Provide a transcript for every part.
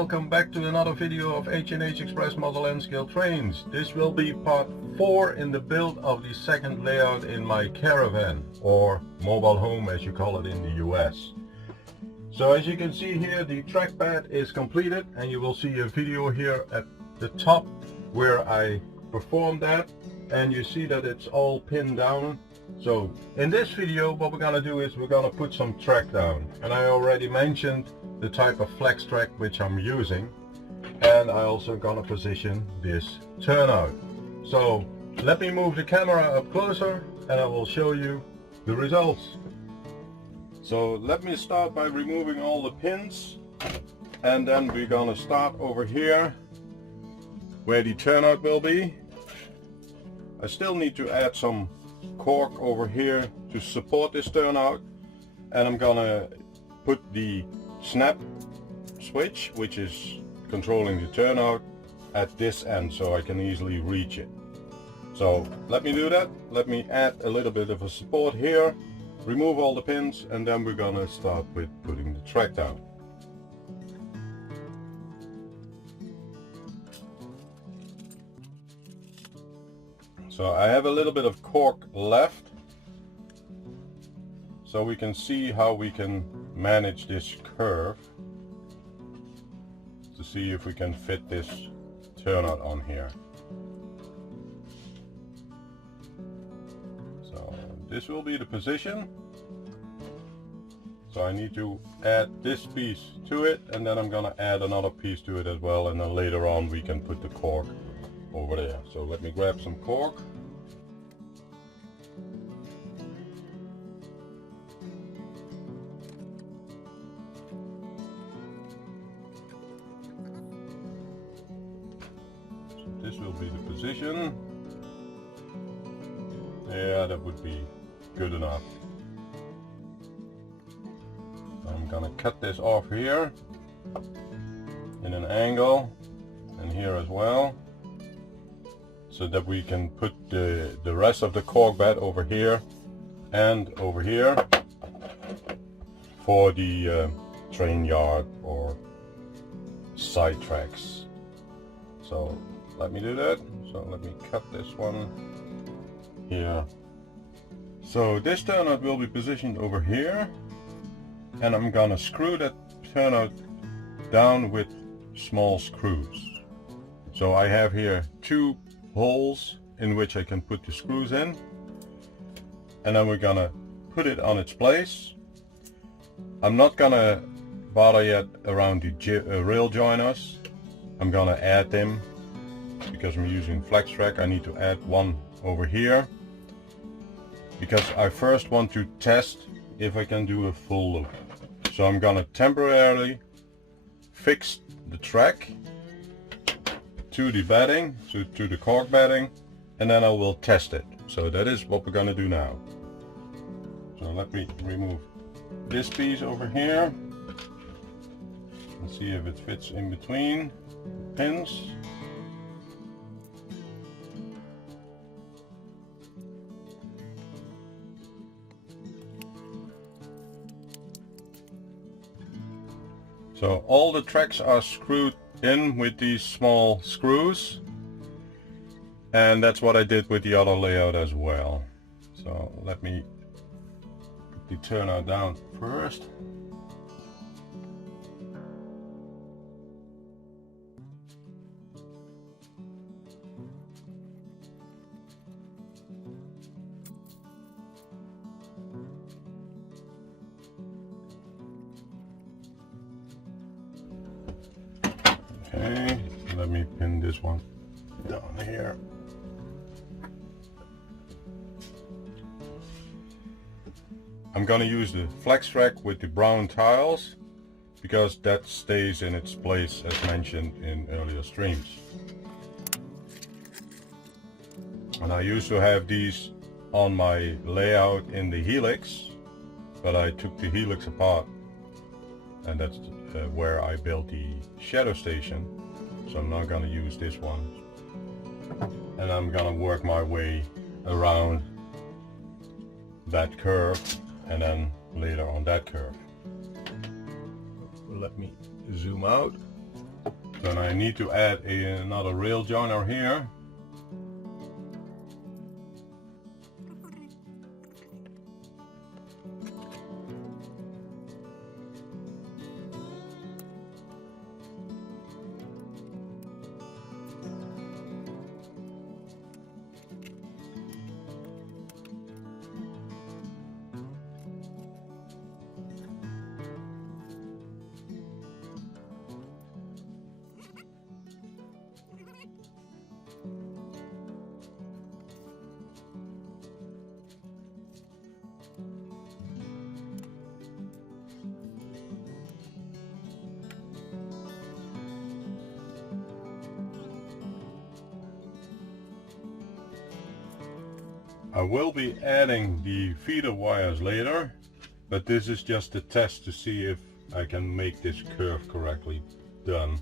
welcome back to another video of H&H Express model nscale trains. This will be part 4 in the build of the second layout in my Caravan, or mobile home as you call it in the US. So as you can see here, the trackpad is completed, and you will see a video here at the top where I performed that, and you see that it's all pinned down. So in this video what we're gonna do is we're gonna put some track down, and I already mentioned the type of flex track which I'm using, and I also gonna position this turnout. So let me move the camera up closer and I will show you the results. So let me start by removing all the pins, and then we're gonna start over here where the turnout will be. I still need to add some cork over here to support this turnout, and I'm gonna put the snap switch, which is controlling the turnout, at this end so I can easily reach it. So let me do that. Let me add a little bit of a support here, remove all the pins, and then we're gonna start with putting the track down. So I have a little bit of cork left, so we can see how we can manage this curve to see if we can fit this turnout on here. So this will be the position. So I need to add this piece to it, and then I'm gonna add another piece to it as well, and then later on we can put the cork over there. So let me grab some cork. So this will be the position. Yeah, that would be good enough. I'm gonna cut this off here in an angle, and here as well, so that we can put the rest of the cork bed over here and over here for the train yard or side tracks. So let me do that. So let me cut this one here. So this turnout will be positioned over here, and I'm gonna screw that turnout down with small screws. So I have here 2 holes in which I can put the screws in, and then we're gonna put it on its place. I'm not gonna bother yet around the rail joiners. I'm gonna add them because I'm using flex track. I need to add one over here because I first want to test if I can do a full loop. So I'm gonna temporarily fix the track to the bedding, to the cork bedding, and then I will test it. So that is what we're gonna do now. So let me remove this piece over here and see if it fits in between the pins. So all the tracks are screwed in with these small screws, and that's what I did with the other layout as well. So let me put the turnout down first. Okay, let me pin this one down here. I'm gonna use the flex track with the brown tiles because that stays in its place as mentioned in earlier streams. And I used to have these on my layout in the helix, but I took the helix apart, and that's where I built the shadow station. So I'm not gonna use this one, and I'm gonna work my way around that curve and then later on that curve. Let me zoom out. Then I need to add another rail joiner here. I will be adding the feeder wires later, but this is just a test to see if I can make this curve correctly done.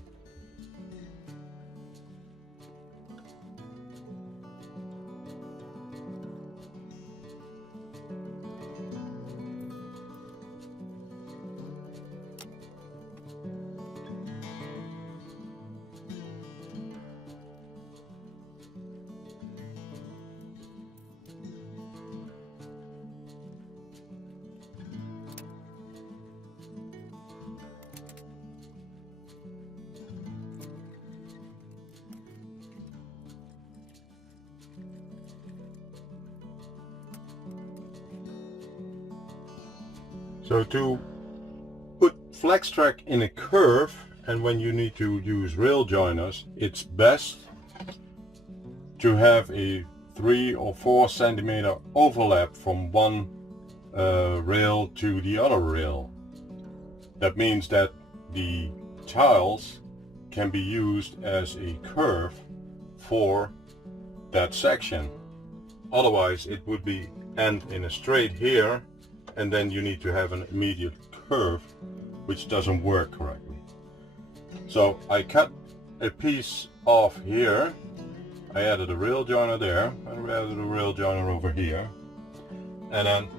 So to put flex track in a curve, and when you need to use rail joiners, it's best to have a 3 or 4 centimeter overlap from one rail to the other rail. That means that the tiles can be used as a curve for that section. Otherwise it would be end in a straight here, and then you need to have an immediate curve, which doesn't work correctly. So I cut a piece off here, I added a rail joiner there, I added a rail joiner over here, and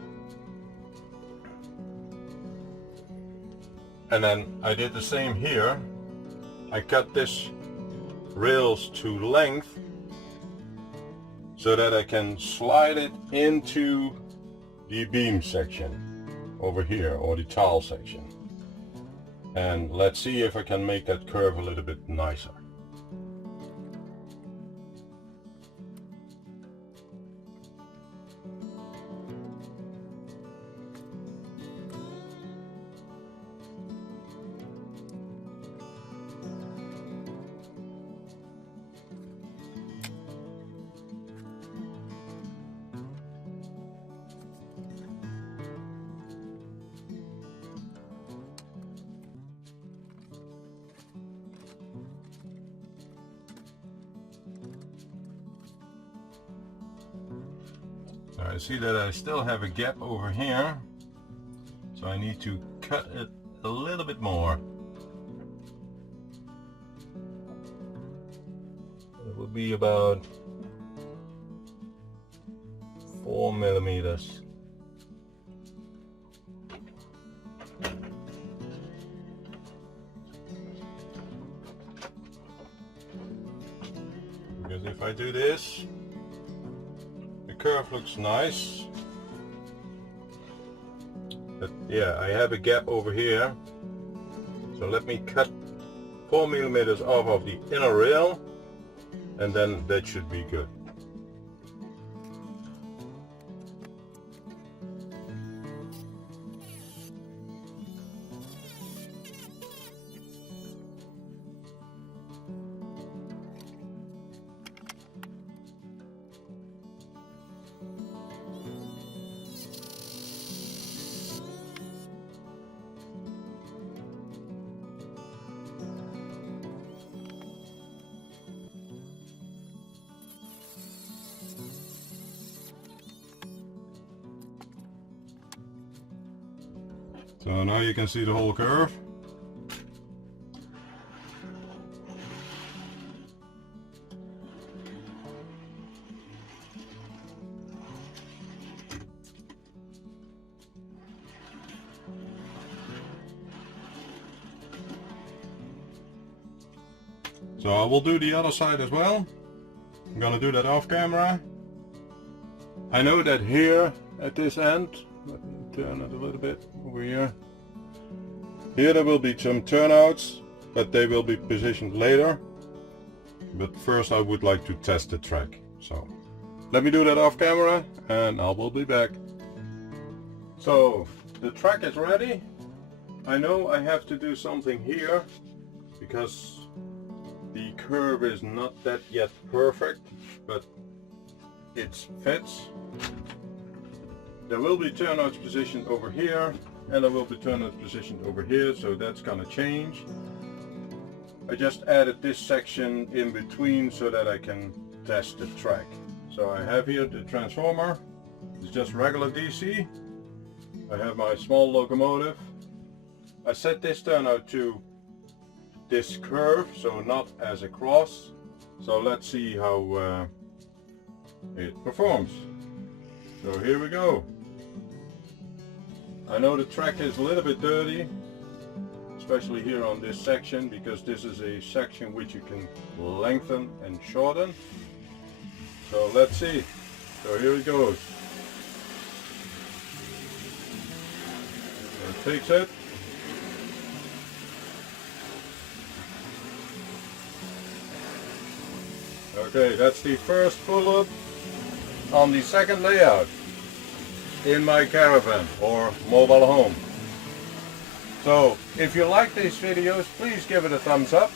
then I did the same here. I cut this rails to length so that I can slide it into the beam section over here, or the tile section. And let's see if I can make that curve a little bit nicer. I see that I still have a gap over here, so I need to cut it a little bit more. It would be about 4 millimeters. Because if I do this, curve looks nice, but yeah, I have a gap over here, so let me cut 4 millimeters off of the inner rail, and then that should be good. So now you can see the whole curve. So I will do the other side as well. I'm gonna do that off camera. I know that here at this end, let me turn it a little bit over here. Here there will be some turnouts, but they will be positioned later. But first I would like to test the track. So let me do that off camera and I will be back. So the track is ready. I know I have to do something here because the curve is not that yet perfect, but it fits. There will be turnouts positioned over here and there will be turnouts positioned over here, so that's gonna change. I just added this section in between so that I can test the track. So I have here the transformer. It's just regular DC. I have my small locomotive. I set this turnout to this curve, so not as a cross. So let's see how it performs. So here we go. I know the track is a little bit dirty, especially here on this section, because this is a section which you can lengthen and shorten. So let's see. So here it goes. So it takes it. Okay, that's the first pull-up on the second layout in my caravan or mobile home. So if you like these videos, please give it a thumbs up.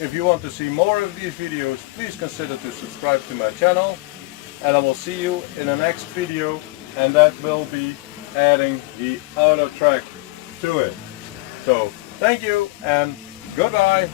If you want to see more of these videos, please consider to subscribe to my channel, and I will see you in the next video, and that will be adding the outer track to it. So thank you and goodbye.